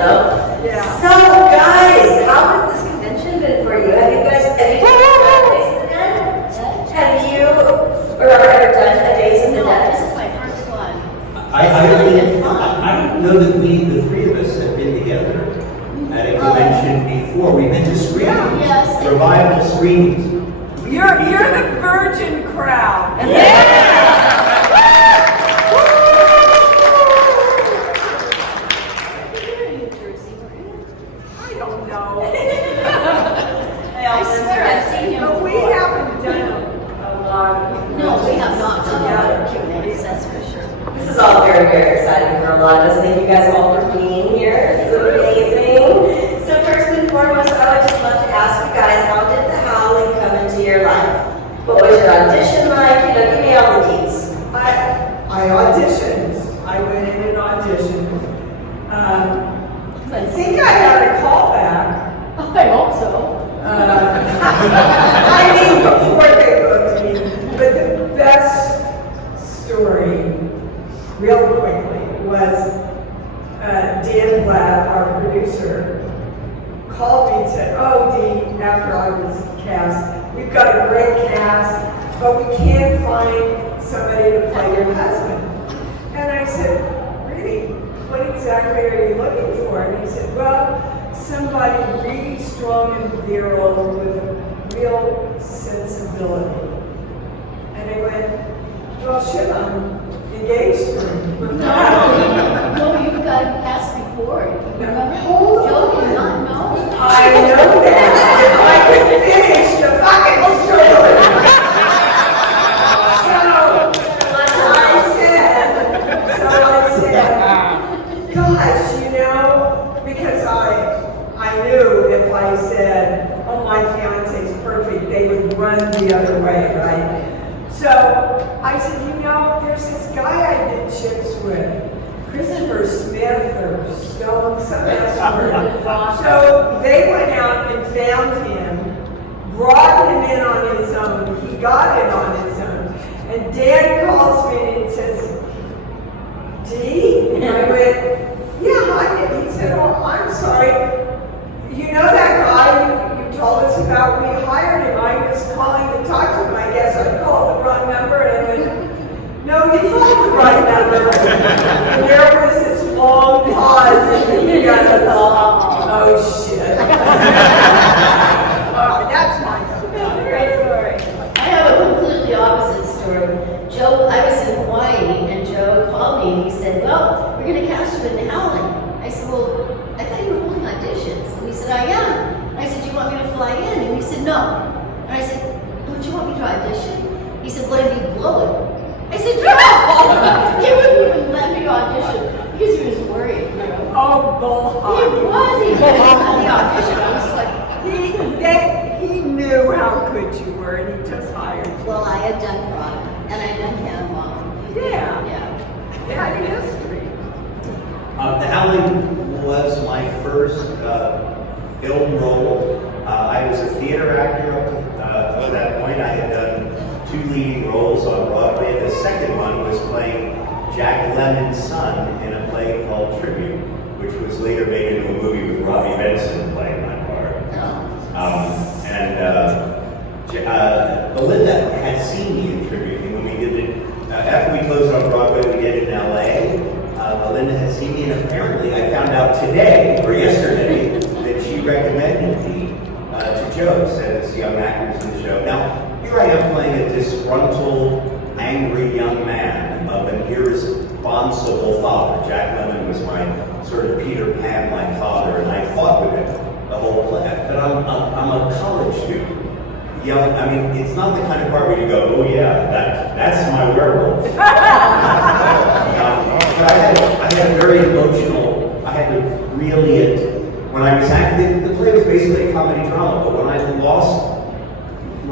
though. Yeah. So, guys, how has this convention been for you? Have you guys Days in the Dead? Have you or ever done a Days in the No, Dead? this is my first one. I don't know that the three of us have been together at a convention before. We've been to screenings, Yes. revival screenings. You're the virgin crowd. I don't know. I swear I've seen him But we before. haven't done a lot of. No, we have not done Yeah. other Q&As, that's for sure. This is all very, very exciting for a lot of us. Thank you guys all for being here. This is amazing. So first and foremost, I would just love to ask you guys, how did the Howling come into your life? What was your audition like? You know, give me all the deets. I auditioned. I went in and auditioned. I think I had a call back. I hope so. I mean, before they booked me. But the best story, real quickly, was Dan Blatt, our producer, called me and said, "Oh, Dee," after I was cast, "we've got a great cast, but we can't find somebody to play your husband." And I said, "Really? What exactly are you looking for?" And he said, "Well, somebody really strong and virile with a real sensibility." And I went, "Well, shit, I'm engaged to him." No, you got cast before. Remember? Hold Joe on. did not know. I know that. I couldn't finish the fucking story. So I said, gosh, you know, because I knew if I said, "Oh, my fiance's perfect," they would run the other way, right? So I said, you know, there's this guy I did chips with, Christopher Smith or Stone, something else. So they went out and found him, brought him in on his own. He got in on his own. And Dan calls me and says, "Dee?" And I went, "Yeah, hi." And he said, "Oh, I'm sorry. You know that guy you told us about? We hired him. I was calling to talk to him. I guess I called the wrong number." And I went, "No, you called the right number." And there was this long pause, and then you guys thought, "Oh, shit." That's my Great story. I have a completely opposite story. Joe, I was in Hawaii, and Joe called me and he said, "Well, we're going to cast you in Howling." I said, "Well, I thought you were holding auditions." And he said, "I am." I said, "Do you want me to fly in?" And he said, "No." And I said, "Don't you want me to audition?" He said, "What if you blow it?" I said, "No!" He wouldn't even let me audition because he was worried, you know. Oh, bull. He wouldn't let me audition. I was like, He knew how good you were, and he just hired you. well, I had done product, and I had done Cannonball. Yeah. Yeah. Yeah, history. The Howling was my first film role. I was a theater actor up to that point. I had done 2 leading roles on Broadway. The second one was playing Jack Lemmon's son in a play called Tribute, which was later made into a movie with Robbie Benson playing my part. Belinda had seen me in Tribute, and when we did it, after we closed on Broadway, we did it in LA. Belinda had seen me, and apparently I found out today, or yesterday, that she recommended me to Joe, said it's young actors in the show. Now, here I am playing a disgruntled, angry young man of an irresponsible father. Jack Lemmon was my sort of Peter Pan-like father, and I fought with him the whole play. But I'm a college student. Young, I mean, it's not the kind of part where you go, "Oh yeah, that's my werewolf." But I had a very emotional, I had to reel it. When I was acting, the play was basically a comedy drama, but when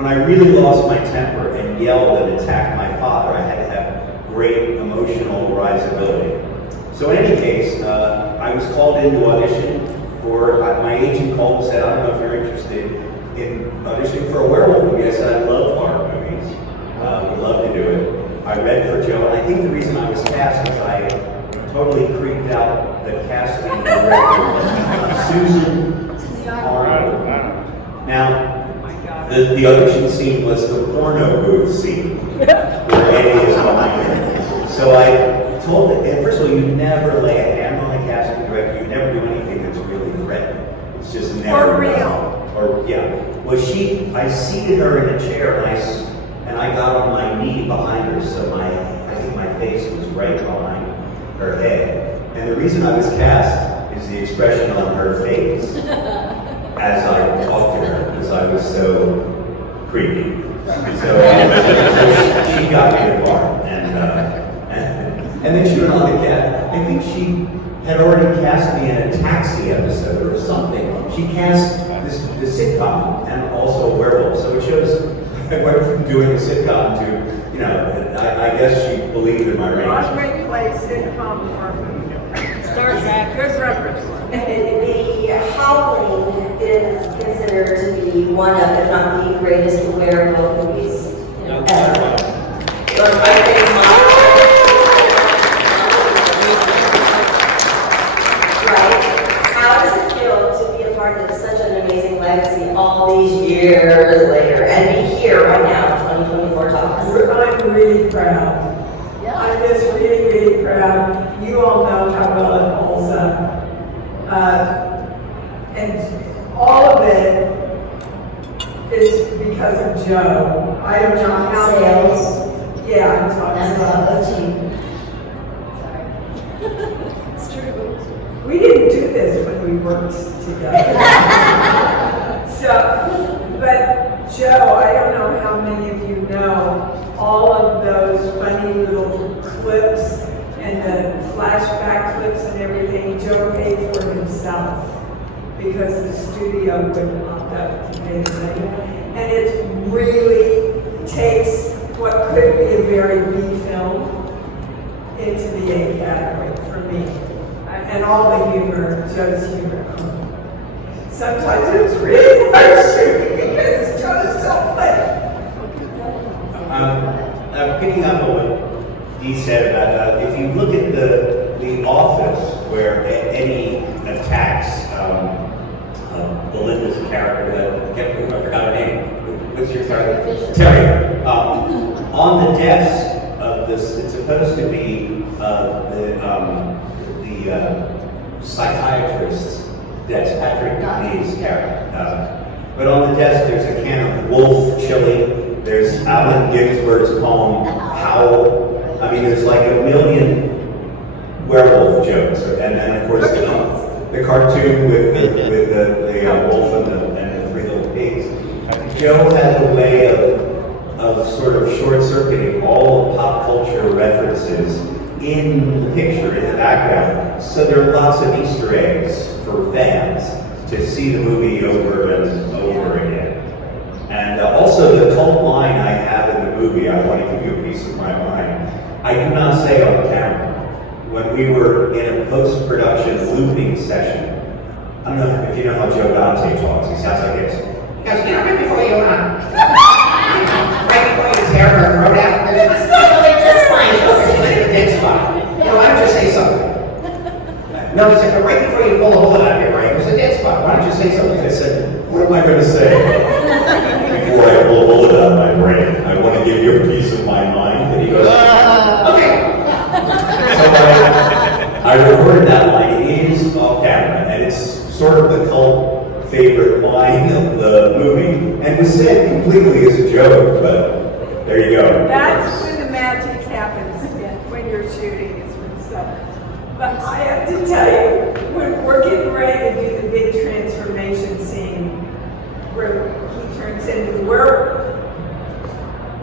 I really lost my temper and yelled and attacked my father, I had to have great emotional riseability. So in any case, I was called in to audition for, my agent called and said, "I don't know if you're interested in auditioning for a werewolf movie." I said, "I love horror movies. Would love to do it." I read for Joe, and I think the reason I was cast is I totally creeped out the casting Susan Susie Arnold. Now, Oh my God. the audition scene was the porno booth scene, where Eddie is behind her. So I told her, and first of all, you never lay a hand on a casting director, you never do anything that's really threatening. It's just never. For real. Or, yeah. Well, I seated her in a chair, and I got on my knee behind her, so I think my face was right behind her head. And the reason I was cast is the expression on her face as I talked to her, because I was so creepy. So she got me the part, and then she went on to cast. I think she had already cast me in a Taxi episode or something. She cast the sitcom and also a werewolf. So it shows I went from doing a sitcom to, I guess she believed in my range. Broadway plays sitcom or Star Trek. Good repertoire. The Howling is considered to be one of, if not the greatest werewolf movies ever. So I think right? How does it feel to be a part of such an amazing legacy all these years later and be here right now, 2024 talks? I'm really proud. I'm just really, really proud. You all know how well it holds up. And all of it is because of Joe. I don't know how Sales. Yeah, I'm talking That's about. a team. Sorry. It's true. We didn't do this when we worked together. But Joe, I don't know how many of you know all of those funny little clips and the flashback clips and everything. Joe paid for himself because the studio wouldn't opt up to pay for it. And it really takes what could be a very B film into the A category for me. And all the humor, Joe's humor. Sometimes it's really hard shooting because Joe's so funny. Picking up on what Dee said about, if you look at the Office, where Eddie attacks Belinda's character, I forgot her name. What's your character? Terry. On the desk of this, it's supposed to be the psychiatrist's desk, Patrick Dee's character. But on the desk, there's a can of Wolf chili. There's Allen Ginsberg's poem, Howl. I mean, there's like a million werewolf jokes. And then, of course, the cartoon with the wolf and the three little pigs. Joe has a way of sort of short-circuiting all of pop culture references in the picture, in the background. So there are lots of Easter eggs for fans to see the movie over and over again. And also the cult line I have in the movie, I want to give you a piece of my mind. I do not say on camera. When we were in a post-production looping session, I don't know if you know how Joe Dante talks. He sounds like this. Because, right before you, right before his hair wrote out, That's fine. a dead spot. Why don't you say something? No, he said, right before you pull a bullet out of your brain, there's a dead spot. Why don't you say something? I said, what am I going to say? Before I pull a bullet out of my brain, I want to give you a piece of my mind. And he goes, Okay. So I recorded that line. It is off camera, and it's sort of the cult favorite line of the movie, and was said completely as a joke, but there you go. That's when the magic happens, when you're shooting, is when stuff. But I have to tell you, when we're getting ready to do the big transformation scene, where he turns into the werewolf,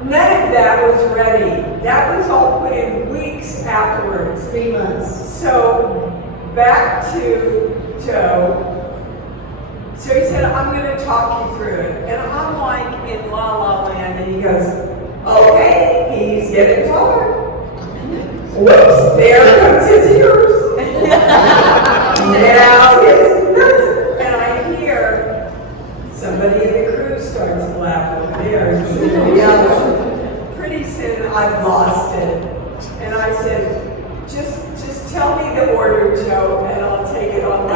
none of that was ready. That was all put in weeks afterwards. 3 months. So, back to Joe. So he said, I'm going to talk you through it. And I'm like in La La Land, and he goes, okay, he's getting taller. Whoops, there comes his ears. Now his nuts. And I hear somebody in the crew starts to laugh over there. Pretty soon I've lost it. And I said, just tell me the order, Joe, and I'll take it on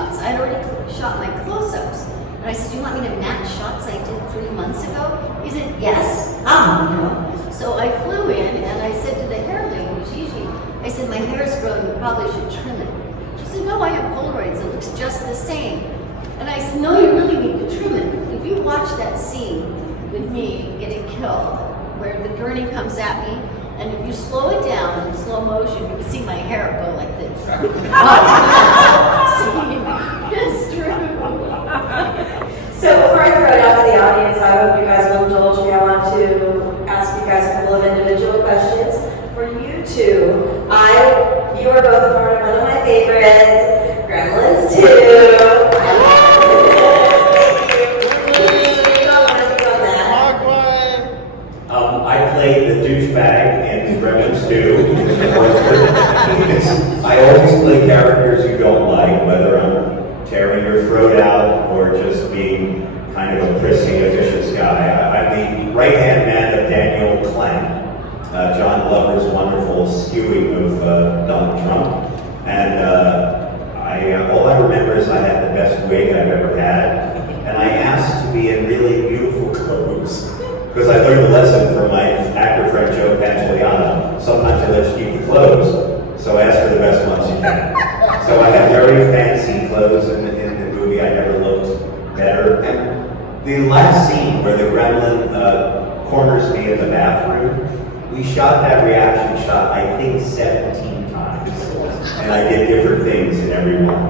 shots. I'd already shot my close-ups. And I said, "You want me to match shots I did 3 months ago?" He said, "Yes." You know. So I flew in and I said to the hair lady, Gigi, I said, "My hair's grown, you probably should trim it." She said, "No, I have Polaroids, it looks just the same." And I said, "No, you really need to trim it." If you watch that scene with me getting killed, where the gurney comes at me, and if you slow it down in slow motion, you can see my hair go like this. See, it's true. So before I throw it out to the audience, I hope you guys will indulge me. I want to ask you guys a couple of individual questions. For you two, you are both part of one of my favorites, Gremlins 2. I played the douchebag in Gremlins 2. I always play characters you don't like, whether I'm tearing your throat out or just being kind of a prissy, officious guy. I'm the right-hand man of Daniel Clamp, John Glover's wonderful skewing of Donald Trump. And all I remember is I had the best wig I've ever had, and I asked to be in really beautiful clothes. Because I learned a lesson from my actor friend Joe Pantoliano. Sometimes they let you keep the clothes, so ask for the best ones you can. So I had very fancy clothes in the movie. I never looked better. And the last scene where the gremlin corners me in the bathroom, we shot that reaction shot, I think, 17 times. And I did different things in every one.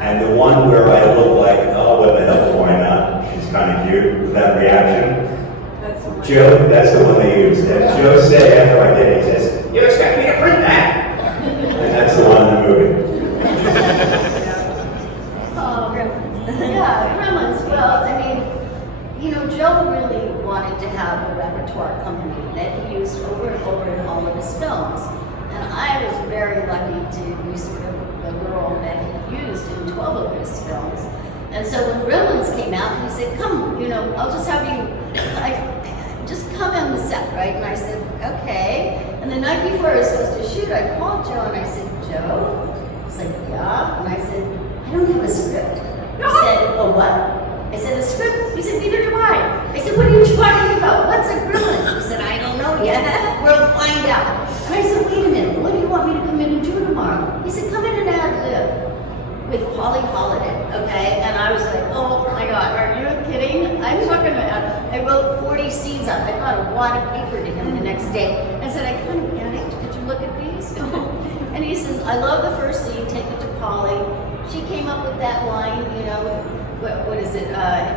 And the one where I look like, oh, what the hell, why not? She's kind of cute with that reaction. Joe, that's the one they used. And Joe said after I did it, he says, "You expect me to print that?" And that's the one in the movie. Oh, Gremlins. Yeah, Gremlins. Well, I mean, you know, Joe really wanted to have a repertoire company that he used over and over in all of his films. And I was very lucky to be sort of the girl that he used in 12 of his films. And so when Gremlins came out, he said, "Come, you know, I'll just have you, just come on the set," right? And I said, "Okay." And the night before I was supposed to shoot, I called Joe and I said, "Joe?" He's like, "Yeah." And I said, "I don't have a script." He said, "Oh, what?" I said, "A script?" He said, "Neither do I." I said, "What are you talking about? What's a gremlin?" He said, "I don't know yet. We'll find out." And I said, "Wait a minute, what do you want me to come in and do tomorrow?" He said, "Come in and ad-lib with Polly Holiday," okay? And I was like, "Oh my God, are you kidding?" I'm talking about, I wrote 40 scenes up. I brought a wad of paper to him the next day and said, "I kind of panicked. Could you look at these?" And he says, "I love the first scene, take it to Polly." She came up with that line, you know, what is it?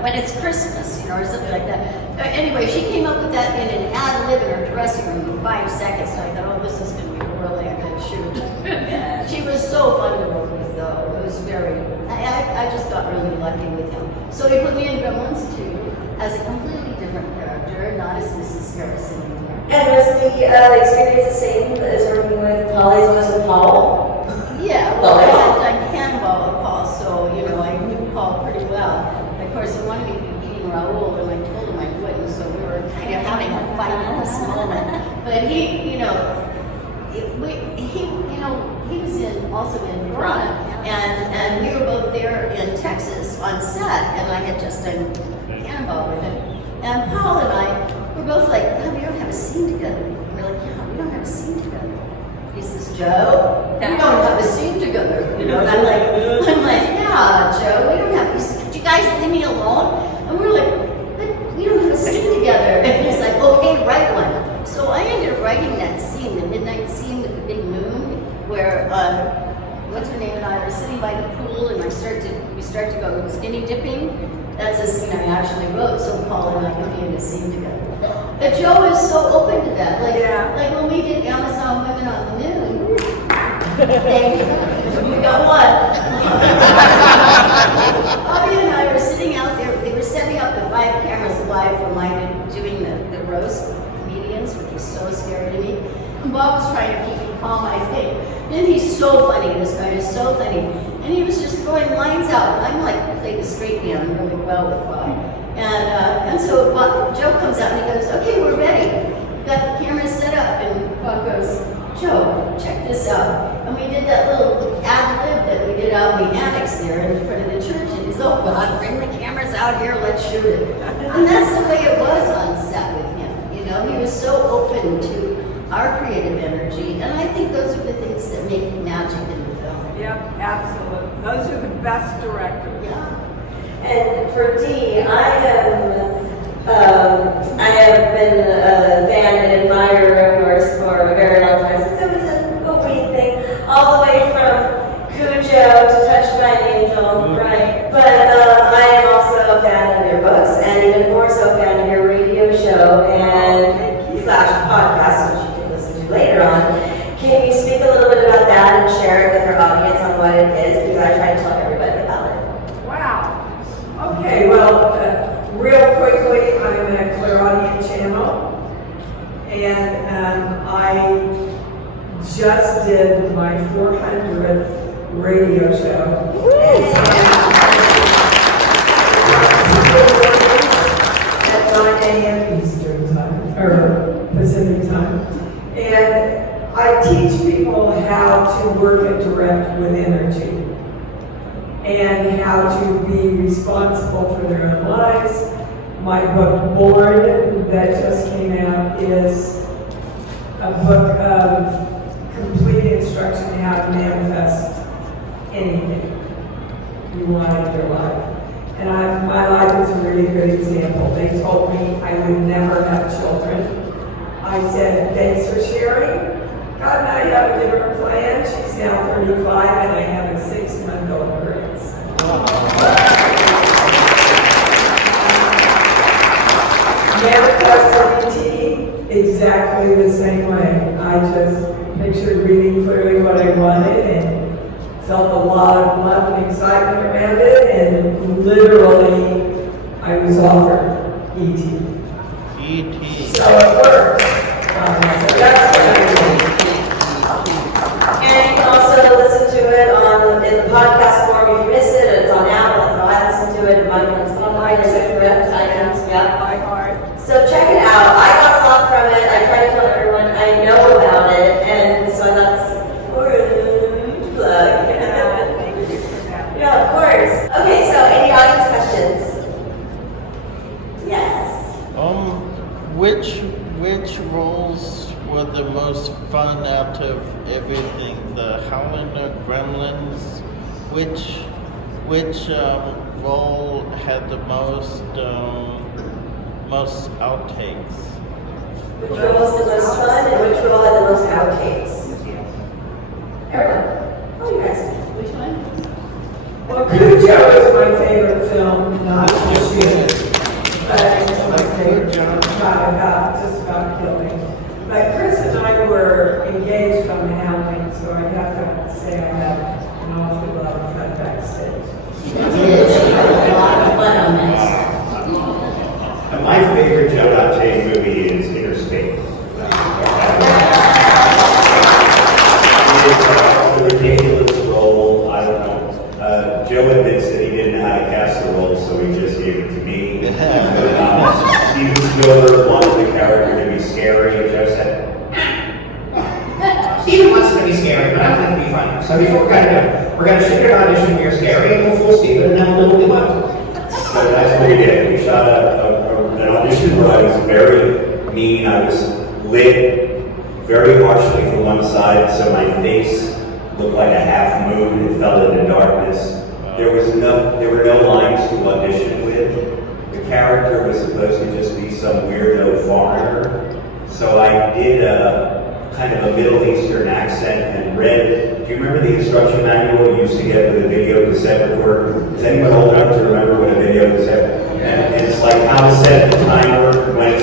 When it's Christmas, you know, or something like that. Anyway, she came up with that in an ad-lib in her dressing room in 5 seconds. So I thought, oh, this is going to be really a good shoot. She was so fun to work with, though. It was very, I just got really lucky with him. So he put me in Gremlins 2 as a completely different character, not as Mrs. Harrison anymore. And was the experience the same as working with Polly as was with Paul? Yeah, well, I had done Cannonball with Paul, so, you know, I knew Paul pretty well. Of course, he wanted me to be eating Raoul, and I told him I wouldn't, so we were kind of having a fight at this moment. But he, you know, he was also in Piranha, and we were both there in Texas on set, and I had just done Cannonball with him. And Paul and I were both like, "God, we don't have a scene together." We're like, "Yeah, we don't have a scene together." He says, "Joe, we don't have a scene together." You know, and I'm like, "Yeah, Joe, we don't have." He said, "Could you guys leave me alone?" And we're like, "But we don't have a scene together." And he's like, "Okay, write one." So I ended up writing that scene, the midnight scene with the big moon, where what's her name and I are sitting by the pool, and we start to go skinny dipping. That's a scene I actually wrote, so Paul and I could be in a scene together. But Joe is so open to that. Like when we did Amazon Women on the Moon. Thank you. We got one. Bobby and I were sitting out there. They were setting up the 5 cameras live for mine doing the roast comedians, which was so scary to me. And Bob was trying to keep me calm, I think. And he's so funny. This guy is so funny. And he was just throwing lines out. I'm like playing a straight man really well with Bob. And so Joe comes out and he goes, "Okay, we're ready. We've got the cameras set up." And Bob goes, "Joe, check this out." And we did that little ad-lib that we did out in the annex there in front oh God, bring the cameras out here, let's shoot it. And that's the way it was on set with him. You know, he was so open to our creative energy, and I think those are the things that make magic in the film. Yep, absolutely. Those are the best directors. Yeah. And for Dee, I have been a fan and admirer of yours for a very long time, since it was a wee thing, all the way from Cujo to Touch My Angel, right? But I am also a fan of your books, and even more so a fan of your radio show and slash podcast, which you can listen to later on. Can you speak a little bit about that and share it with our audience on what it is? Because I try to tell everybody about it. Wow. Okay, well, real quickly, I'm at Clairaudience Channel, and I just did my 400th radio show. At 9 a.m. Eastern time, or Pacific time. And I teach people how to work and direct with energy, and how to be responsible for their own lives. My book, Born, that just came out, is a book of complete instruction on how to manifest anything you want in your life. And my life is a really good example. They told me I would never have children. I said, thanks for sharing. God and I have a different plan. She's now 35 and I have a 6-month-old grandson. Manifest exactly the same way. I just pictured reading clearly what I wanted and felt a lot of love and excitement around it, and literally I was offered E.T. E.T. So it works. So that's what I did. And you can also listen to it in the podcast form if you miss it. It's on Apple, that's how I listen to it. It's online, is it correct? iTunes, yeah. By heart. So check it out. I got a lot from it. I try to tell everyone I know about it, and so I thought this is an important plug. Thank you for that. Yeah, of course. Okay, so any audience questions? Yes. Which roles were the most fun out of everything? The Howling or Gremlins? Which role had the most outtakes? Which role was the most fun, and which role had the most outtakes? Everyone. Oh, you guys. Which one? Well, Cujo is my favorite film, not this year. But it's my favorite. Just about killing. But Chris and I were engaged on Howling, so I have to say I have an awful lot of fun backstage. She did. She had a lot of fun on that. And my favorite Joe Dante movie is Interspace. It is a ridiculous role. I don't know. Joe admits that he didn't know how to cast the role, so he just gave it to me. Steven Spielberg wanted the character to be scary, and Joe said, Steven wants it to be scary, but I want it to be funny. So here's what we're gonna do. We're gonna shoot an audition where you're scary, and we'll fool Steven, and then we'll do what? so that's what we did. We shot an audition where I was very mean. I was lit very harshly from one side, so my face looked like a half moon. It fell into darkness. There were no lines to audition with. The character was supposed to just be some weirdo foreigner. So I did kind of a Middle Eastern accent and read. Do you remember the instruction manual you used to get with a video cassette recorder? Is anyone old enough to remember what a video cassette? And it's like how to set the timer when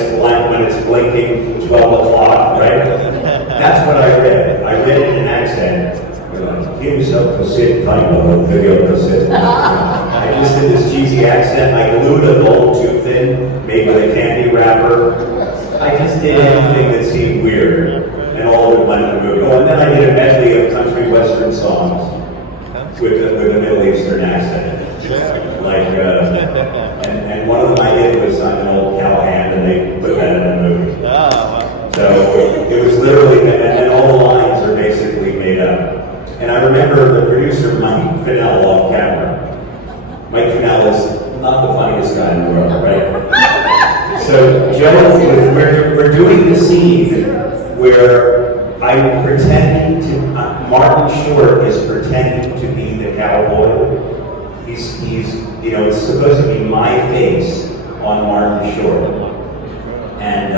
it's blinking 12 o'clock, right? That's what I read. I read it in an accent. Here's a cassette timer, video cassette. I just did this cheesy accent. I glued a gold tooth in, made with a candy wrapper. I just did anything that seemed weird, and all of it went in the movie. Oh, and then I did a medley of country western songs with a Middle Eastern accent. And one of them I did was I'm an old cowhand, and they put that in the movie. So it was literally, and all the lines are basically made up. And I remember the producer, Mike Fennell, off camera. Mike Fennell Einstein world, right? So Joe, we're doing the scene where I'm pretending to, Martin Short is pretending to be the cowboy. He's, it's supposed to be my face on Martin Short. And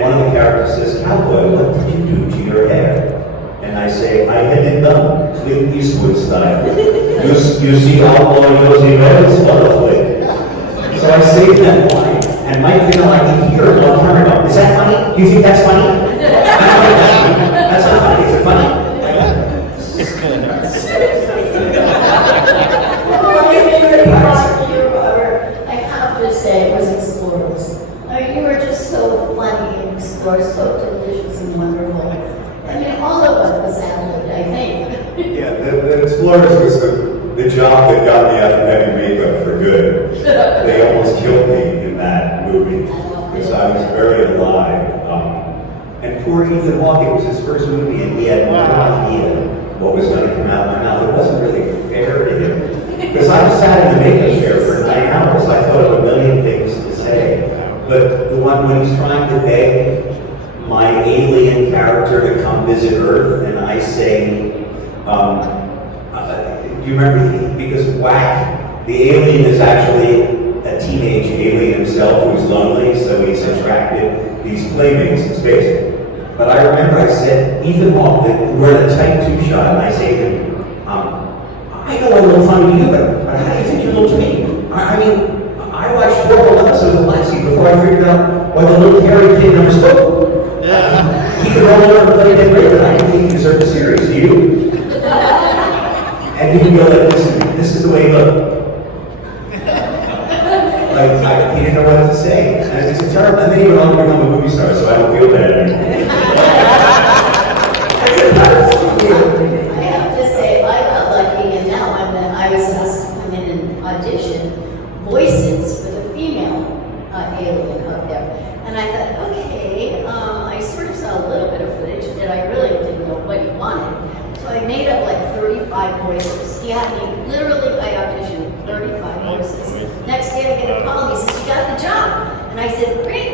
one of the characters says, "Cowboy, what did you do to your hair?" And I say, "I had it done, Clint Eastwood style. You see how Josie Rose butterfly." So I say that line, and Mike feel like he hear it all turn up. Is that funny? Do you think that's funny? That's not funny. Is it funny? I have to say, it was Explorers. You were just so funny and Explorers, so delicious and wonderful. I mean, all of us was ad-libbed, I think. Yeah, the Explorers was the job that got me out of heavy makeup for good. They almost killed me in that movie because I was very alive. And poor Ethan Hawke, it was his first movie, and he had no idea what was going to come out of my mouth. It wasn't really fair to him because I sat in the makeup chair for 9 hours. I thought of a million things to say, but the one when he's trying to beg my alien character to come visit Earth, and I say, do you remember, because Whack, the alien is actually a teenage alien himself who's lonely, so he's attracted these playmates in space. But I remember I said, Ethan Hawke, we're in a tight two shot, and I say to him, I know I'm a little funny to you, but how do you think you look to me? I mean, I watched 12 episodes of Lassie before I figured out why the little hairy kid never spoke. He could roll over and play that great, but I didn't think he deserved a series. Do you? And he would go like, this is the way he looked. Like, he didn't know what to say. And it's a terrible, and then he went on to become a movie star, so I don't feel bad anymore. I have to say, I got lucky, and now I was asked to come in and audition voices for the female alien up there. And I thought, okay, I sort of saw a little bit of footage that I really didn't know what he wanted. So I made up like 35 voices. He had me, literally, I auditioned 35 voices. Next day I get a call and he says, "You got the job." And I said, "Great,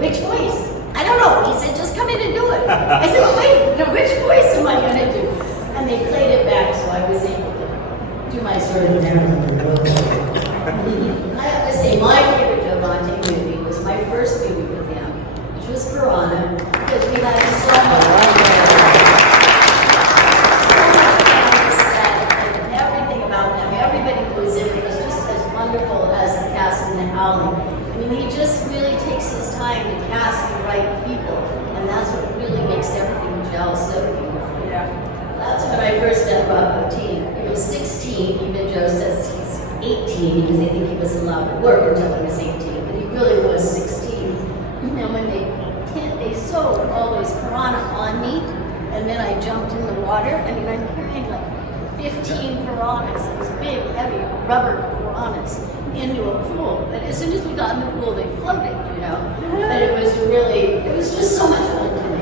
which voice?" "I don't know." He said, "Just come in and do it." I said, "Well, wait, now which voice am I going to do?" And they played it back, so I was able to do my sort of narrative. I have to say, my favorite Joe Dante movie was my first movie with him, which was Piranha, because we had so much fun and everything about them. Everybody who was in it was just as wonderful as the cast in The Howling. I mean, he just really takes his time to cast the right people, and that's what really makes everything gel so beautifully. Yeah. That's when I first met Rob Bottin. He was 16, even Joe says he's 18 because they think he was allowed to work until he was 18, but he really was 16. And when they sewed all those piranha on me, and then I jumped in the water. I mean, I'm carrying like 15 piranhas, those big, heavy rubber piranhas, into a pool. But as soon as we got in the pool, they floated, you know. But it was just so much fun to me.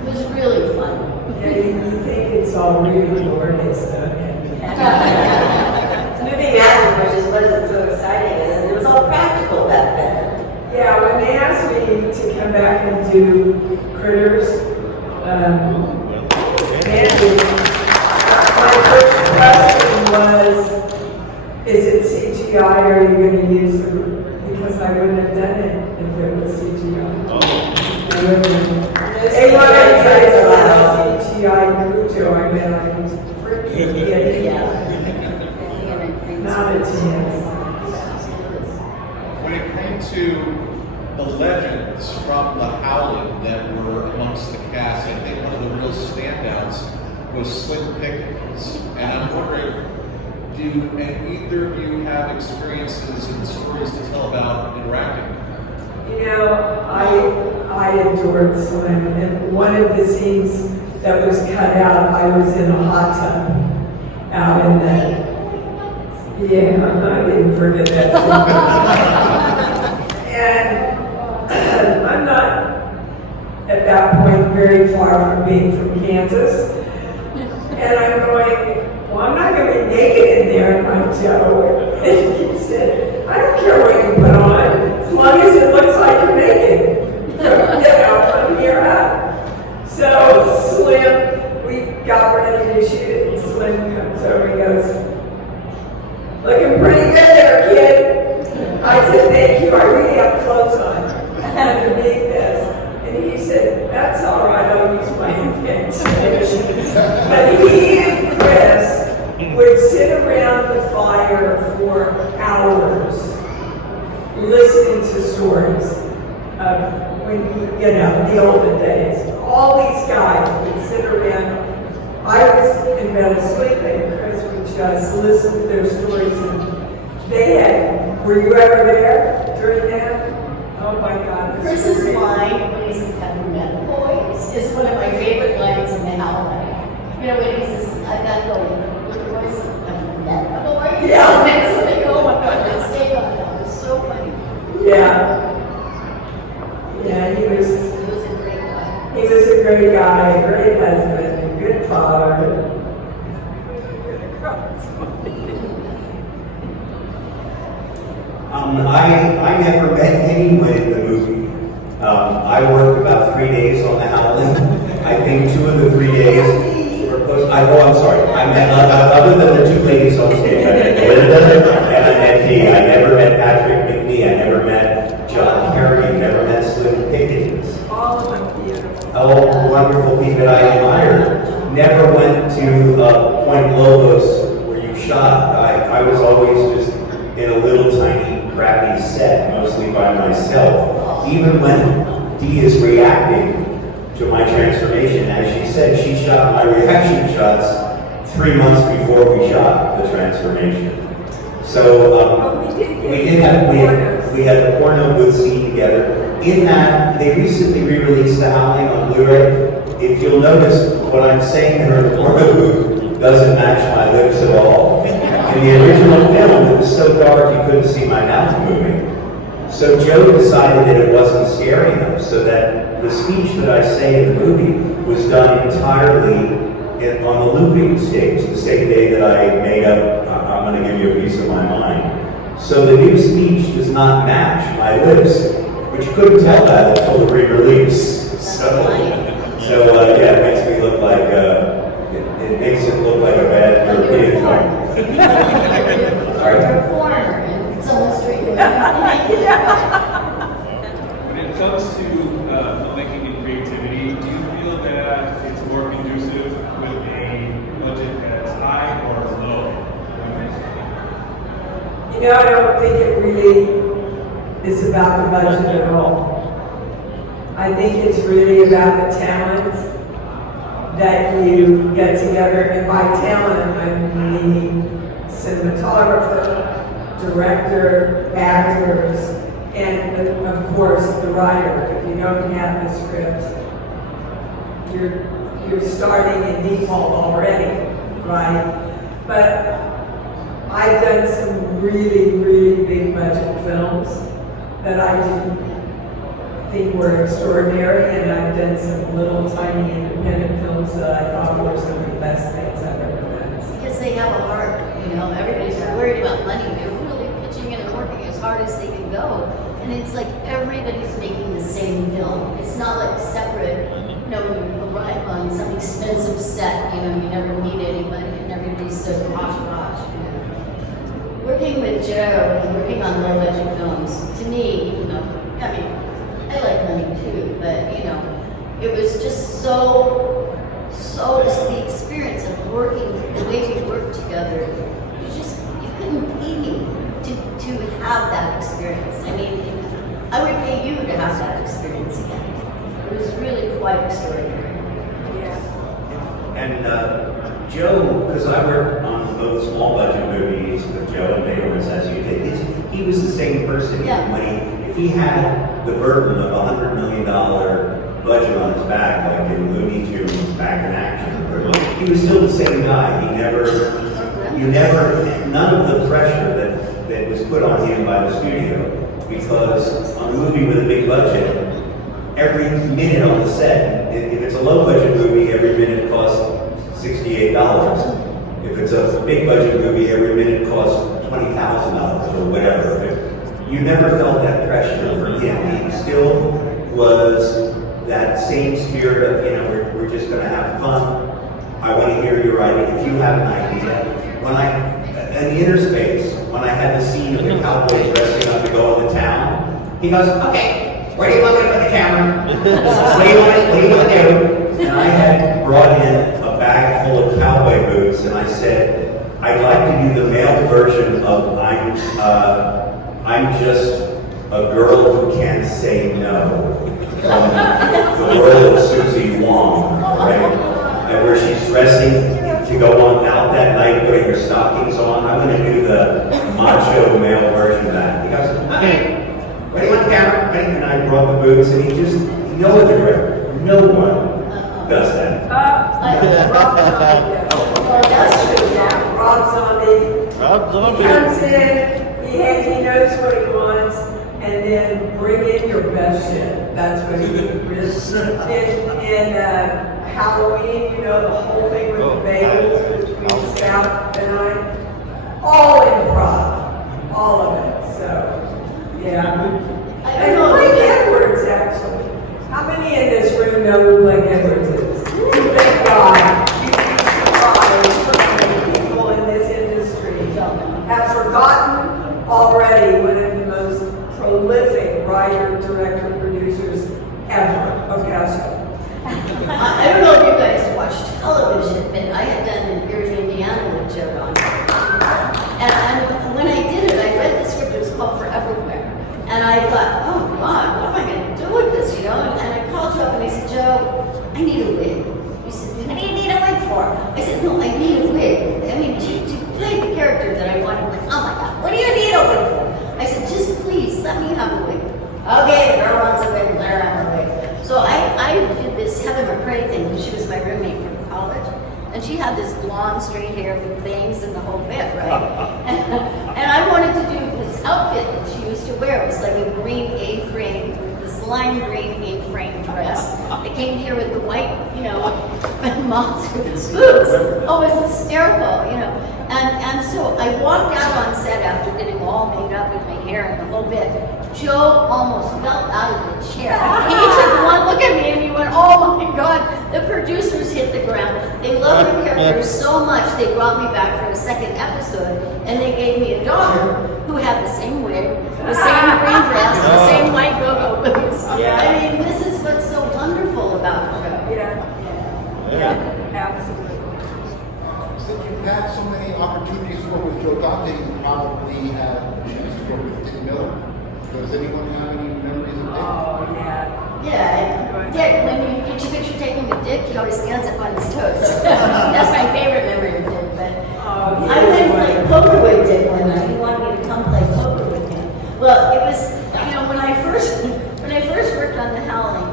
It was really fun. Yeah, you think it's all really glorious, though. It's movie magic, which is what is so exciting, and it was all practical back then. Yeah, when they asked me to come back and do Critters, my first question was, is it CGI or are you going to use the, because I wouldn't have done it if it was CGI. They wanted to use CGI Cujo, I mean, I was freaking kidding. Not a chance. When it came to the legends from the Howling that were amongst the cast, I think one of the real standouts was Slim Pickens. And I'm wondering, do either of you have experiences and stories to tell about interacting? You know, I adored Slim, and one of the scenes that was cut out, I was in a hot tub out in the, I didn't forget that scene. And I'm not, at that point, very far from being from Kansas. And I'm going, I'm not going to be naked in there, my Joe. And he said, I don't care what you put on, as long as it looks like you're naked. From here up. So Slim, we got ready to shoot it, and Slim comes over and goes, looking pretty good there, kid. I said, thank you, I really have clothes on underneath this. And he said, that's all right, I'll use my imagination. But he and Chris would sit around the fire for hours listening to stories of when the olden days. All these guys would sit around. I was in bed asleep and Chris would just listen to their stories. And they had, were you ever there during that? Oh my God. Chris's line, when he says, have you met the boys, is one of my favorite lines in the Howling. You know, when he says, I gotta go with the boys, have you met the boys? Yeah. And it's like, oh my God, they stayed on that. It was so funny. Yeah. Yeah, he was a great guy. He was a great guy, a great husband, a good father. I never met anyone in the movie. I worked about 3 days on the Howling. I think 2 of the 3 days were post. I'm sorry. I met other than the 2 ladies on stage. I met Linda and I met Dee. I never met Patrick McNee. I never met John Kerry. I never met Slim Pickens. All of them beautiful. All wonderful people I admired. Never went to Point Lobos where you shot. I was always just in a little tiny crappy set, mostly by myself. Even when Dee is reacting to my transformation, as she said, she shot my reaction shots 3 months before we shot the transformation. So we had the porno booth scene together. In that, they recently re-released the Howling on Blu-ray. If you'll notice, what I'm saying here in the porno booth doesn't match my lips at all. In the original film, it was so dark you couldn't see my mouth moving. So Joe decided that it wasn't scary enough, so that the speech that I say in the movie was done entirely on the looping stage, the same day that I made up, I'm going to give you a piece of my mind. So the new speech does not match my lips, but you couldn't tell that until the re-release. Yeah, it makes me look like, it makes it look like a bad European film. Sorry. You're a foreigner and someone's drinking. When it comes to filmmaking and creativity, do you feel that it's more conducive with a budget that's high or low? You know, I don't think it really is about the budget at all. I think it's really about the talent that you get together, and by talent, I mean cinematographer, director, actors, and of course the writer. If you don't have the script, you're starting in default already, right? But I've done some really, really big budget films that I didn't think were extraordinary, and I've done some little tiny independent films that I thought were some of the best things I've ever done. Because they have a heart, you know, everybody's worried about money. They're really pitching in and working as hard as they can go. And it's like everybody's making the same film. It's not like separate, you know, when you arrive on some expensive set, you know, you never meet anybody and everybody's so posh, you know. Working with Joe and working on low budget films, to me, you know, I mean, I like money too, but you know, it was just so the experience of working, the way we worked together, you couldn't pay me to have that experience. I mean, I would pay you to have that experience again. It was really quite extraordinary. Yeah. And Joe, because I worked on both small budget movies with Joe and Baylor's as you did, he was the same person. Yeah. If he had the burden of $100 million budget on his back, like in Looney Tunes Back in Action, he was still the same guy. None of the pressure that was put on him by the studio, because on a movie with a big budget, every minute on the set, if it's a low budget movie, every minute costs $68. if it's a big budget movie, every minute costs $20,000 or whatever. You never felt that pressure from him. He still was that same spirit of, we're just going to have fun. I want to hear your idea. If you have an idea. In the inner space, when I had the scene of the cowboys dressing up to go into town, He goes, okay, where do you want me to put the camera? What do you want to do? and I had brought in a bag full of cowboy boots, and I said, I'd like to do the male version of I'm just a girl who can't say no. From the world of Susie Wong, right? And where she's dressing to go on out that night, putting her stockings on. I'm going to do the macho male version of that. He goes, okay, Where do you want the camera? right? And I brought the boots, and no other director, no one does that. Rob Zombie. Oh, that's true, yeah. Rob Zombie. Rob He Zombie. comes in, he knows what he wants, and then bring in your best shit. That's what he is. In Halloween, the whole thing with the bagels between Scout and I, all improv, all of it. So, yeah. I And don't know. Blake Edwards, actually. How many in this room know who Blake Edwards is? Thank God. So many people in this industry have forgotten already one of the most prolific writer, director, producers ever. Okay. I don't know if you guys watch television, but I had done an Erie, Indiana with Joe on. And when I did it, I read the script, it was called Foreverwhere. And I thought, oh God, what am I going to do with this, And I called Joe up and I said, Joe, I need a wig. He said, what do you need a wig for? I said, no, I need a wig. I mean, to play the character that I wanted. Like, oh my God, what do you need a wig for? I said, just please, let me have a wig. Okay, the girl wants a wig, let her have a wig. So I did this Heather McRae thing, and she was my roommate from college. And she had this blonde straight hair with bangs and the whole bit, right? and I wanted to do this outfit that she used to wear. It was like a green A-frame, this lime green A-frame dress. It came here with the white, moths with the spooks. Oh, it was hysterical, And so I walked out on set after getting all made up with my hair and the whole bit. Joe almost fell out of the chair. He took one look at me and he went, oh my God, the producers hit the ground. They love the character so much, they brought me back for a second episode and they gave me a daughter who had the same wig, the same green dress, the same white go-go boots. Yeah. I mean, this is what's so wonderful about Joe. Yeah, absolutely. Since you've had so many opportunities to work with Joe Dante, you probably had a chance to work with Dick Miller. Does anyone have any memories of Dick? Oh, yeah. Yeah, Dick, when you get your picture taken with Dick, he always stands up on his toes. That's my favorite memory of Dick, but Oh, I went to play poker with Dick one night. He wanted me to come play poker with him. Well, it was, when I first worked on The Howling,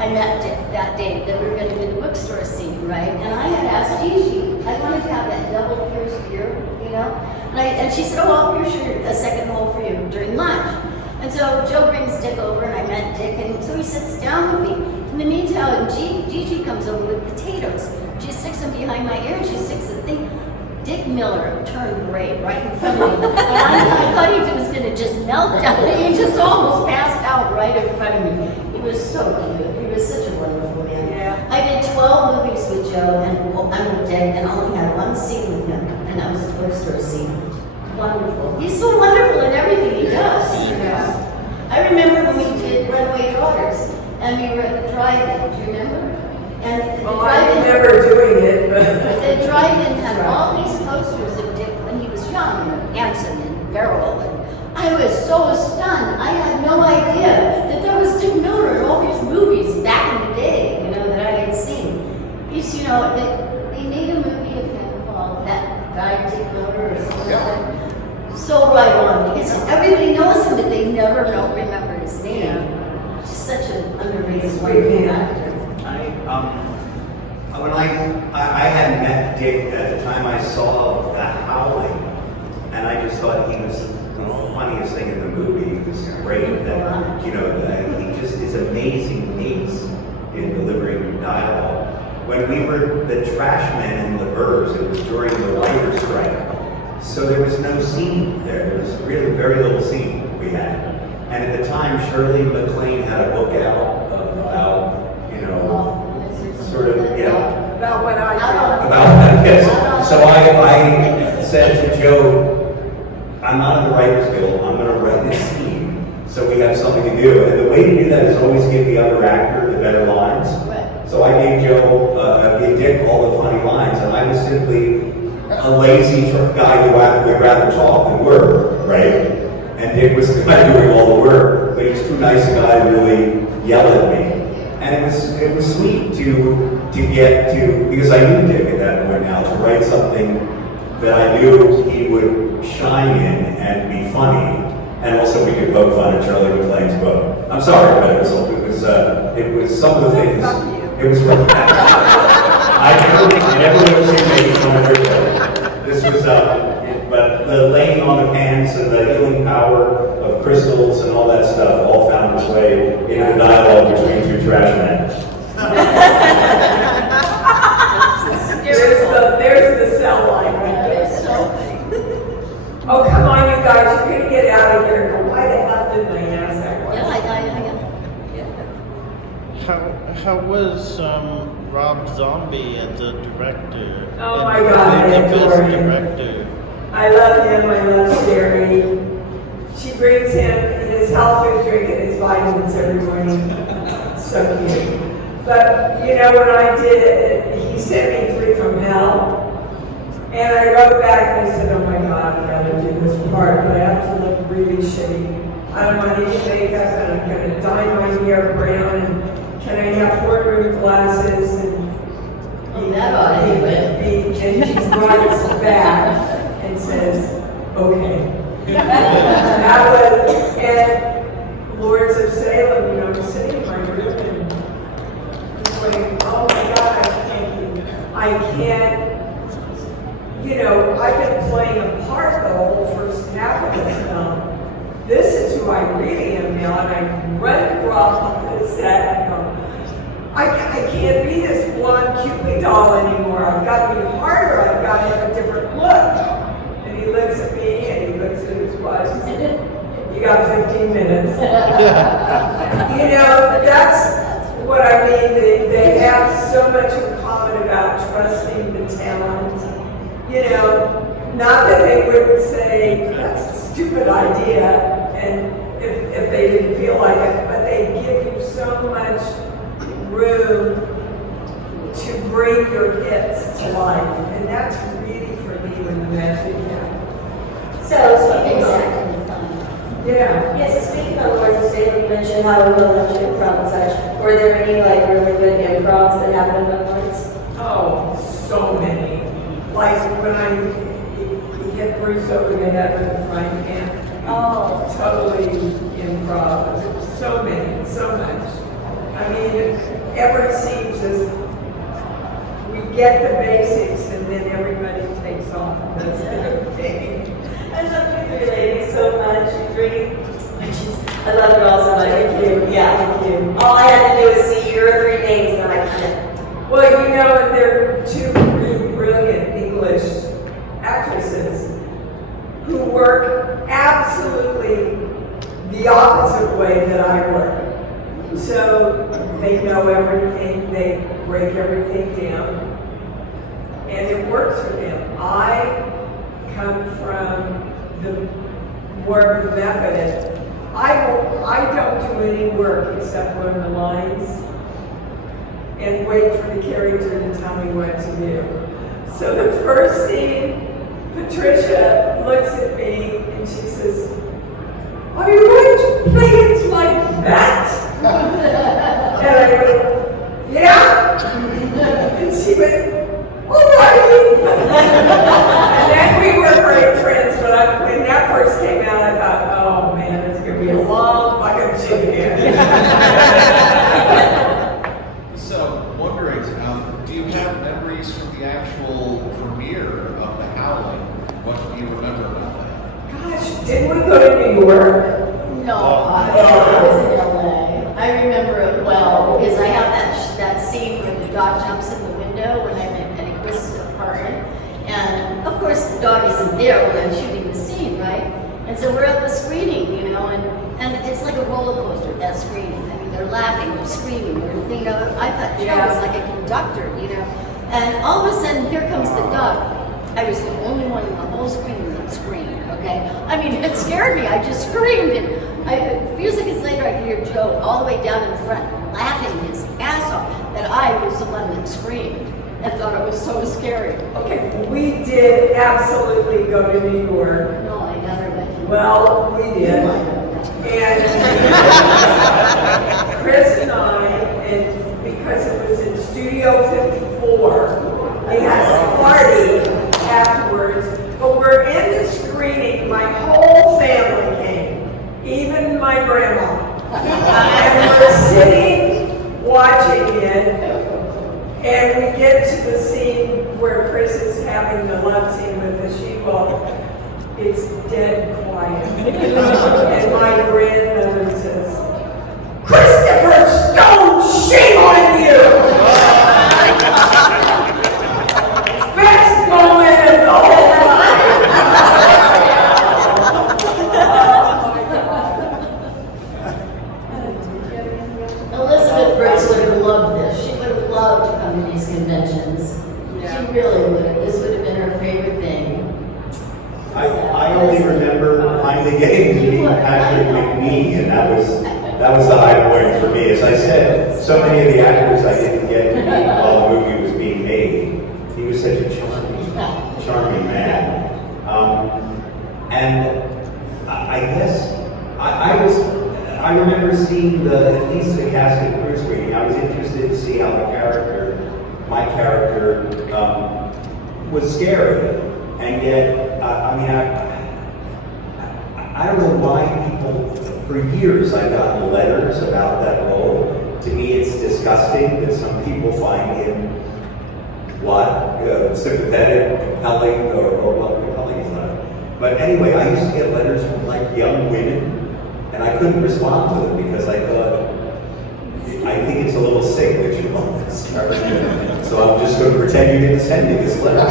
I met Dick that day that we were going to do the bookstore scene, right? And I had asked Gigi, I wanted to have that double pierced ear, and she said, oh, I'll pierce a second hole for you during lunch. And so Joe brings Dick over, and I met Dick, and so he sits down with me. In the meantime, Gigi comes over with potatoes. She sticks them behind my ear, and she sticks the thing. Dick Miller turned gray right in front of me. And I thought he was going to just melt down. He just almost passed out right in front of me. He was so cute. He was such a wonderful man. Yeah. I did 12 movies with Joe, and I'm with Dick, and only had one scene with him, and that was the bookstore scene. Wonderful. He's so wonderful in everything he does. I remember when we did Runaway Daughters, and we were at the drive-in. Do you remember? And the I drive-in. remember doing it, but. The drive-in had all these posters of Dick when he was young and handsome and virile, and I was so stunned. I had no idea that there was Dick Miller in all these movies back in the day, that I had seen. They made a movie of him called That Guy Dick Miller or something like that. So right on, because everybody knows him, but they never remember his name. Just such an underrated wonderful actor. When I had met Dick at the time I saw The Howling, and I just thought he was the funniest thing in the movie. He was great. That he just is amazing pace in delivering dialogue. When but we were the trash men in the burbs. It was during the writer's strike. So there was no scene there. There was really very little scene we had. And at the time, Shirley MacLaine had a book out about, you know, sort of, yeah. About what I did. About, yes. So I said to Joe, I'm not in the Writers Guild, I'm gonna write this scene so we have something to do. And the way to do that is always give the other actor the better lines. So I gave gave Dick all the funny lines, and I was simply a lazy guy who would rather talk than work, right? And Dick was the guy doing all the work, but he was too nice a guy to really yell at me. And it was sweet to get to, because I knew Dick at that point now, to write something that I knew he would shine in and be funny, and also we could poke fun at Charlie MacLaine's book. I'm sorry, but it was some of the things. It was. I never would say making fun of her. This was, but the laying on of hands and the healing power of crystals and all that stuff all found its way in a dialogue between two trash men. There's the cell line right there. Oh, come on, you guys, you're gonna get out of here. Why the hell didn't I ask that question? How was Rob Zombie as a director? Oh my God, I The adore best him. director. I love him, I love Sherry. She brings him his health food drink and his vitamins every morning. So cute. But, you know, when I did it, he sent me 3 from Hell. And I wrote back and I said, oh my God, I'd rather do this part, but I have to look really shitty. I don't want any makeup, and I'm gonna dye my hair brown, and can I have horn-rimmed glasses, and That ought to do it. and she writes back and says, okay. That was, and Lords of Salem, you know, I'm sitting in my room and just going, oh my God, I can't, you know, I've been playing a part the whole first half of this film. This is who I really am now, and I run across the set and go, I can't be this blonde Cupid doll anymore. I've got to be harder. I've got to have a different look. And he looks at me and he looks at his watch and says, you got 15 minutes. You know, that's what I mean. They have so much in common about trusting the talent. You know, not that they wouldn't say, that's a stupid idea, and if they didn't feel like it, but they give you so much room to bring your hits to life. And that's really, for me, when the magic happens. So, speaking of, Exactly fun. Yeah. yes, so speaking of Lords of Salem, you mentioned how we really love to improv and such. Were there any, like, really good improvs that happened in the Lords? Oh, so many. Like when I hit Bruce over the head with the frying pan. Oh, totally improv. So many, so much. I mean, every scene just, we get the basics and then everybody takes off. That's the thing. I love you ladies so much. You really, I love you all so much. Thank you. Yeah, thank you. All I had to do was see your 3 names and I'm like, yeah. Well, you know, they're 2 really brilliant English actresses who work absolutely the opposite way that I work. So they know everything, they break everything down, and it works for them. I come from the more of the method. I don't do any work except learn the lines and wait for the character to tell me what to do. So the first scene, Patricia looks at me and she says, are you going to play it like that? And I went, yeah. And she went, all right. And then we were great friends, but when that first came out, I thought, oh man, it's going to be a long fucking shit here. So, wondering, do you have memories from the actual premiere of The Howling? What do you remember about that? Gosh, didn't we go to New York? No, I was in LA. I remember it well because I have that scene where the dog jumps in the window the dog isn't there when I'm shooting the scene, right? And so we're at the screening, you know, and it's like a roller coaster, that screening. I mean, they're laughing, they're screaming, you know, I thought Joe was like a conductor, you know. And all of a sudden, here comes the dog. I was the only one in the whole screening that screamed, okay? I mean, it scared me, I just screamed. And a few seconds later, I could hear Joe all the way down in the front, laughing his ass off, that I was the one that screamed. I thought it was so scary. Okay, we did absolutely go to New York. No, I never went to. Well, we did. And Chris and I, and because it was in Studio 54, they had a party afterwards, but we're in the screening, my whole family came, even my grandma. And we're sitting, watching it, and we get to the scene where Chris is having the love scene with the sheep. It's dead quiet. And my grandmother says, "Christopher Stone, shame on you!" Best moment of the whole Elizabeth Brooks would have loved this. She would have loved to come to these conventions. She really would have. This would have been her favorite thing. I only remember finally getting to meet Patrick McNee, and that was the high point for me. As I said, so many of the actors I didn't get to meet while the movie was being made. He was such a charming man. And I guess I remember seeing at least the cast and crew screening. I was interested to see how my character, was scary. And yet, I don't know why people, for years I've gotten letters about that role. To me, it's disgusting that some people find him, sympathetic, compelling, or well, compelling is not. But anyway, I used to get letters from like young women, and I couldn't respond to them because I thought, I think it's a little sick that you love this character. So I'm just going to pretend you didn't send me this letter.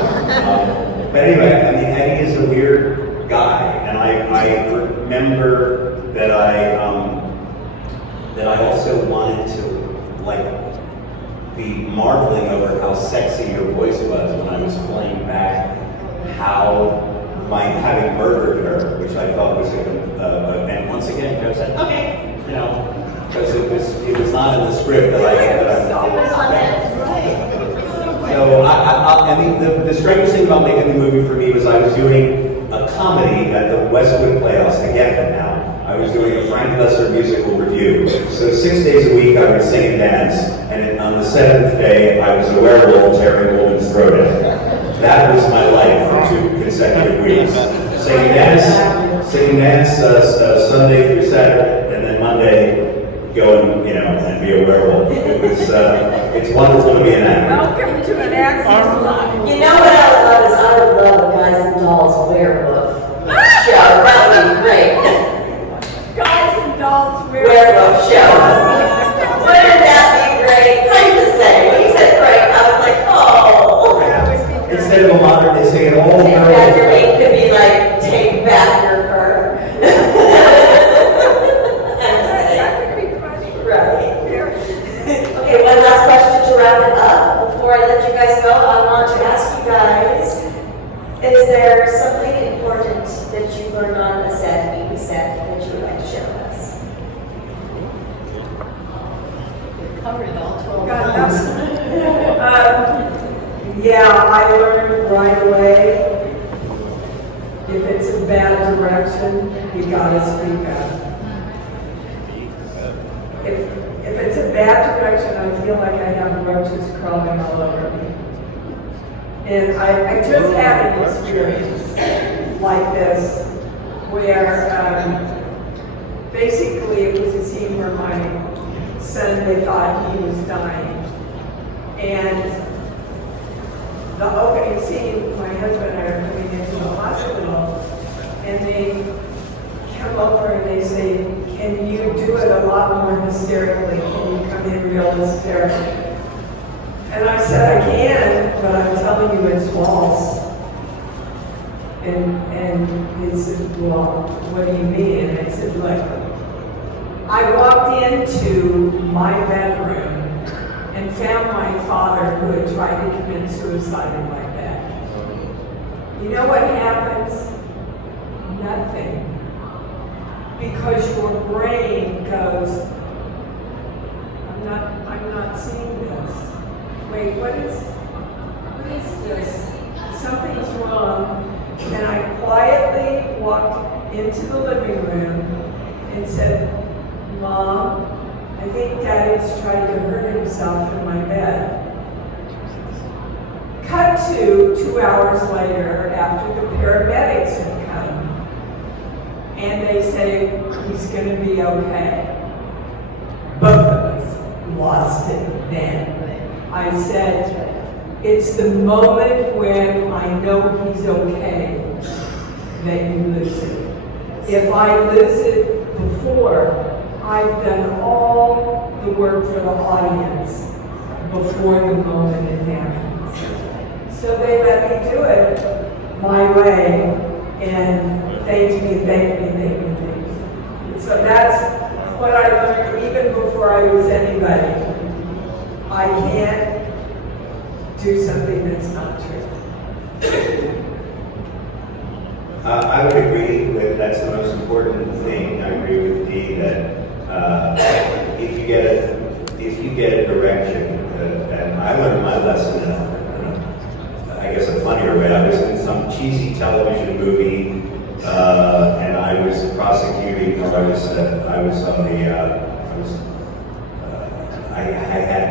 But anyway, Eddie is a weird guy, and I remember that I also wanted to be marveling over how sexy your voice was when I was playing back having murdered her, which I thought was and once again, Joe said, okay, you know, because it was not in the script that I So the strangest thing about making the movie for me was I was doing a comedy at the Westwood Playhouse, the Geffen now. I was doing a Frank Lesser musical review. So 6 days a week I would sing and dance, and on the 7th day I was a werewolf tearing a woman's throat out. That was my life for 2 consecutive weeks. Sing and dance Sunday through Saturday, and then Monday go and be a werewolf. It's wonderful to be an actor. Welcome to an actor's life. You know what I would love is I would love a Guys and Dolls werewolf show. That would be great. Guys and Dolls Werewolf show. Wouldn't that be great? I'm just saying. When you said great, I was like, oh. Instead of a modern, they say it all Take back your mane could be like, take back your fur. Okay, one last question to wrap it up. Before I let you guys go, I want to ask you guys, is there something important that you learned on the set, that you would like to share with us? We covered all 12 God, films. Yeah, I learned right away, if it's a bad direction, you gotta speak up. If it's a bad direction, I feel like I have roaches crawling all over me. And I just had an experience like this, where basically it was a scene where my son, they thought he was dying. And the opening scene, my husband and I are coming into the hospital, and they come over and they say, can you do it a lot more hysterically? Can you come in real hysterically? And I said, I can, but I'm telling you it's false. And he said, well, what do you mean? And I said, look, I walked into my bedroom and found my father who had tried to commit suicide in my bed. You know what happens? Nothing. Because your brain goes, I'm not seeing this. Wait, what is this? Something's wrong. And I quietly walked into the living room and said, Mom, I think Daddy's trying to hurt himself in my bed. Cut to 2 hours later after the paramedics have come. And they say, he's going to be okay. Both of us lost it then. I said, it's the moment when I know he's okay that you lose it. If I lose it before, I've done all the work for the audience before the moment it happens. So they let me do it my way and thanked me. So that's what I learned even before I was anybody. I can't do something that's not true. I would agree with that's the most important thing. I agree with Dee that if you get a direction, and I learned my lesson in I guess a funnier way. I was in some cheesy television movie, and I was prosecuting, or I was on the I had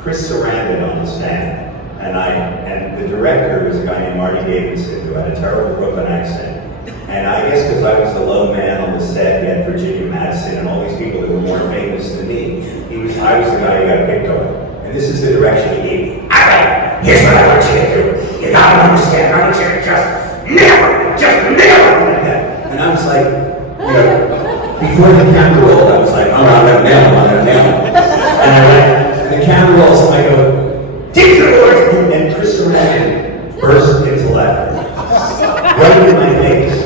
Chris Sarandon on the stand. And the director was a guy named Marty Davidson who had a terrible Brooklyn accent. And I guess because I was the low man on the set, you had Virginia Madsen and all these people that were more famous than me. I was the guy who got picked on. And this is the direction he gave me. All right, here's what I want you to do. You gotta understand, I want you to just never like that. And I was like, you know, before the camera rolled, I was like, I'm gonna nail. And I went, and the camera rolls, and I go, take your words! And Chris Sarandon burst into laughter. Right in my face.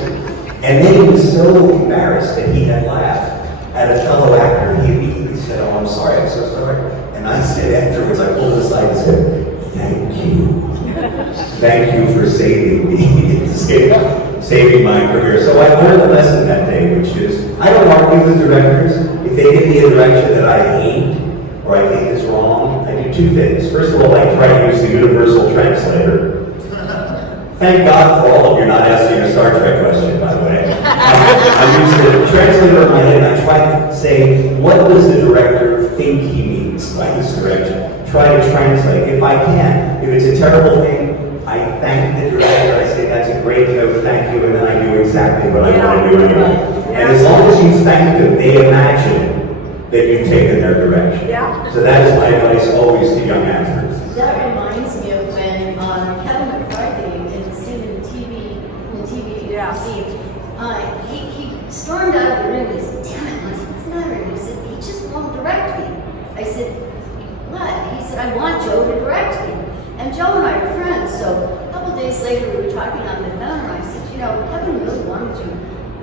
And then he was so embarrassed that he had laughed at a fellow actor. He immediately said, oh, I'm sorry, I'm so sorry. And I said afterwards, I pulled aside and said, thank you. Thank you for saving me, saving my career. So I learned a lesson that day, which is, I don't argue with directors. If they give me a direction that I hate, or I think is wrong, I do two things. First of all, I try to use the universal translator. Thank God for all of you not asking a Star Trek question, by the way. I use the translator in my head and I try to say, what does the director think he means by this direction? Try to translate. If I can, if it's a terrible thing, I thank the director. I say, that's a great note, thank you, and then I do exactly what I want to do anyway. And as long as you thank them, they imagine that you've taken their direction. Yeah. So that is my advice always to young actors. That reminds me of when Kevin McCarthy in the TV Yeah. scene, he stormed out of the room and he said, damn it, what's the matter? He said, he just won't direct me. I said, what? He said, I want Joe to direct me. And Joe and I are friends, so a couple days later we were talking on the phone and I said, you know, Kevin really wanted you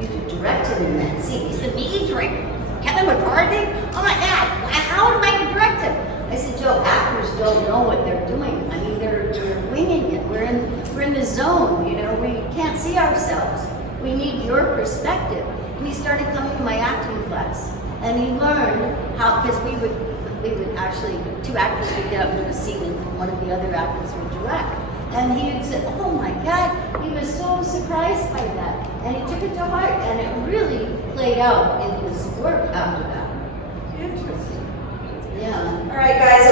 to direct him in that scene. He said, me direct Kevin McCarthy? Oh my God, how am I to direct him? I said, Joe, actors don't know what they're doing. I mean, they're winging it. We're in the zone, you know, we can't see ourselves. We need your perspective. And he started coming to my acting class. And he learned how, because we would actually, two actors would get up into a scene and one of the other actors would direct. And he would say, oh my God, he was so surprised by that. And he took it to heart, and it really played out in his work after that. Interesting. Yeah. All right, guys,